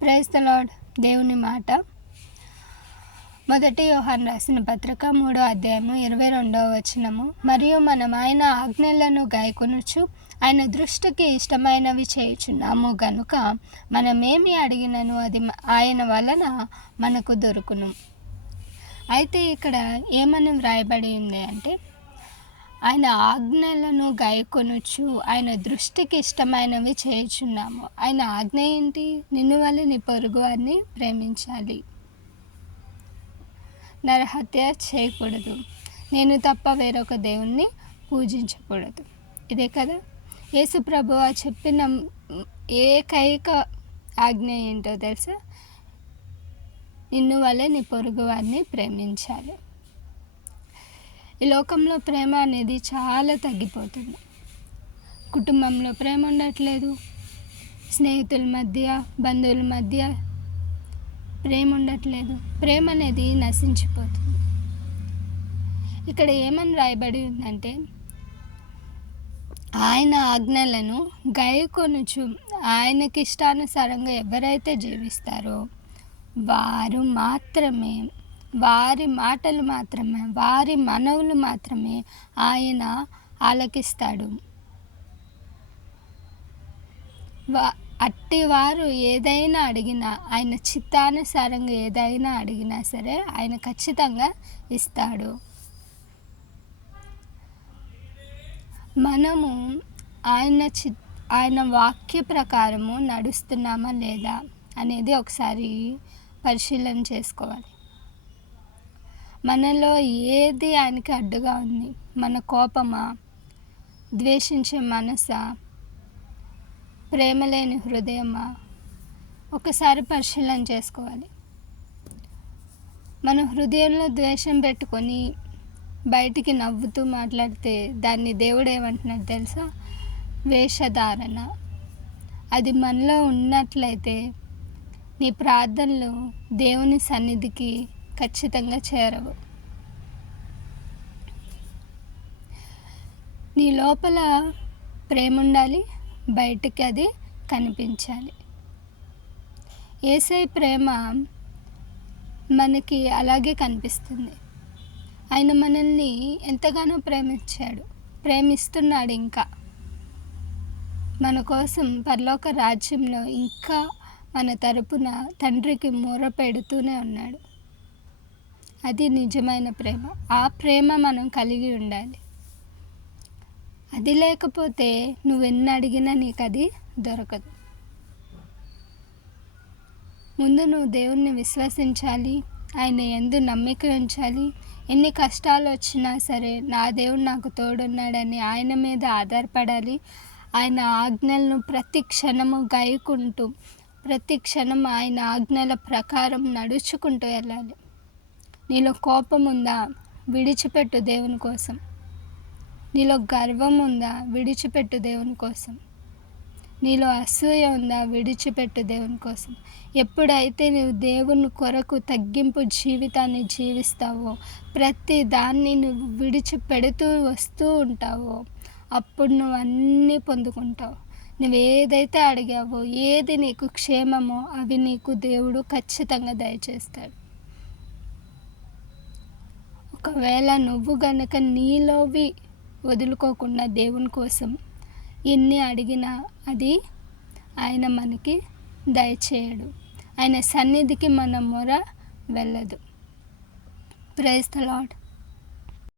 Praise the lord. దేవుని మాట. మొదటి యోహాను రాసిన పత్రిక 3వ అధ్యాయము 22వ వచనము. మరియు మనం ఆయన ఆజ్ఞలను గాయకొనుచు ఆయన దృష్టికి ఇష్టమైనవి చేయుచున్నాము గనుక మనమేమి అడిగినను అది ఆయన వలన మనకు దొరుకును. అయితే ఇక్కడ ఏమని వ్రాయబడి ఉంది అంటే, ఆయన ఆజ్ఞలను గాయకొనుచు ఆయన దృష్టికి ఇష్టమైనవి చేయుచున్నాము. ఆయన ఆజ్ఞ ఏంటి? నిన్ను వల్ల నీ పొరుగు వారిని ప్రేమించాలి, నరహత్య చేయకూడదు, నేను తప్ప వేరొక దేవుణ్ణి పూజించకూడదు. ఇదే కదా యేసు ప్రభువు చెప్పిన ఏకైక ఆజ్ఞ ఏంటో తెలుసా? నిన్ను వల్లే నీ పొరుగు వారిని ప్రేమించాలి. ఈ లోకంలో ప్రేమ అనేది చాలా తగ్గిపోతుంది. కుటుంబంలో ప్రేమ ఉండట్లేదు, స్నేహితుల మధ్య, బంధువుల మధ్య ప్రేమ ఉండట్లేదు. ప్రేమ అనేది నశించిపోతుంది. ఇక్కడ ఏమని రాయబడి ఉందంటే, ఆయన ఆజ్ఞలను గైకొనుచు ఆయనకి ఇష్టానుసారంగా ఎవరైతే జీవిస్తారో వారు మాత్రమే, వారి మాటలు మాత్రమే, వారి మనవులు మాత్రమే ఆయన ఆలకిస్తాడు. అట్టివారు ఏదైనా అడిగినా, ఆయన చిత్తానుసారంగా ఏదైనా అడిగినా సరే ఆయన ఖచ్చితంగా ఇస్తాడు. మనము ఆయన వాక్య ప్రకారము నడుస్తున్నామా లేదా అనేది ఒకసారి పరిశీలన చేసుకోవాలి. మనలో ఏది ఆయనకి అడ్డుగా ఉంది? మన కోపమా, ద్వేషించే మనసా, ప్రేమ లేని హృదయమా? ఒకసారి పరిశీలన చేసుకోవాలి. మన హృదయంలో ద్వేషం పెట్టుకొని బయటికి నవ్వుతూ మాట్లాడితే దాన్ని దేవుడు ఏమంటున్నాడు తెలుసా? వేషధారణ. అది మనలో ఉన్నట్లయితే నీ ప్రార్థనలు దేవుని సన్నిధికి ఖచ్చితంగా చేరవు. నీ లోపల ప్రేమ ఉండాలి, బయటికి అది కనిపించాలి. యేసయ్య ప్రేమ మనకి అలాగే కనిపిస్తుంది. ఆయన మనల్ని ఎంతగానో ప్రేమిస్తున్నాడు. ఇంకా మన కోసం పరలోక రాజ్యంలో ఇంకా మన తరపున తండ్రికి మొర పెడుతూనే ఉన్నాడు. అది నిజమైన ప్రేమ. ఆ ప్రేమ మనం కలిగి ఉండాలి. అది లేకపోతే నువ్వెన్ని అడిగినా నీకు అది దొరకదు. ముందు నువ్వు దేవుణ్ణి విశ్వసించాలి, ఆయన యందు నమ్మిక ఉంచాలి. ఎన్ని కష్టాలు వచ్చినా సరే నా దేవుడు నాకు తోడున్నాడని ఆయన మీద ఆధారపడాలి. ఆయన ఆజ్ఞలను ప్రతి క్షణము గాయకుంటూ, ప్రతి క్షణం ఆయన ఆజ్ఞల ప్రకారం నడుచుకుంటూ వెళ్ళాలి. నీలో కోపం ఉందా? విడిచిపెట్టు దేవుని కోసం. నీలో గర్వం ఉందా? విడిచిపెట్టు దేవుని కోసం. నీలో అసూయ ఉందా? విడిచిపెట్టు దేవుని కోసం. ఎప్పుడైతే నువ్వు దేవుని కొరకు తగ్గింపు జీవితాన్ని జీవిస్తావో, ప్రతి దాన్ని నువ్వు విడిచిపెడుతూ వస్తూ ఉంటావో, అప్పుడు నువ్వు అన్నీ పొందుకుంటావు. నువ్వు ఏదైతే అడిగావో, ఏది నీకు క్షేమమో అవి నీకు దేవుడు ఖచ్చితంగా దయచేస్తాడు. ఒకవేళ నువ్వు గనక నీలోవి వదులుకోకుండా దేవుని కోసం ఎన్ని అడిగినా అది ఆయన మనకి దయచేయడు. ఆయన సన్నిధికి మన మొర వెళ్ళదు. Praise the lord.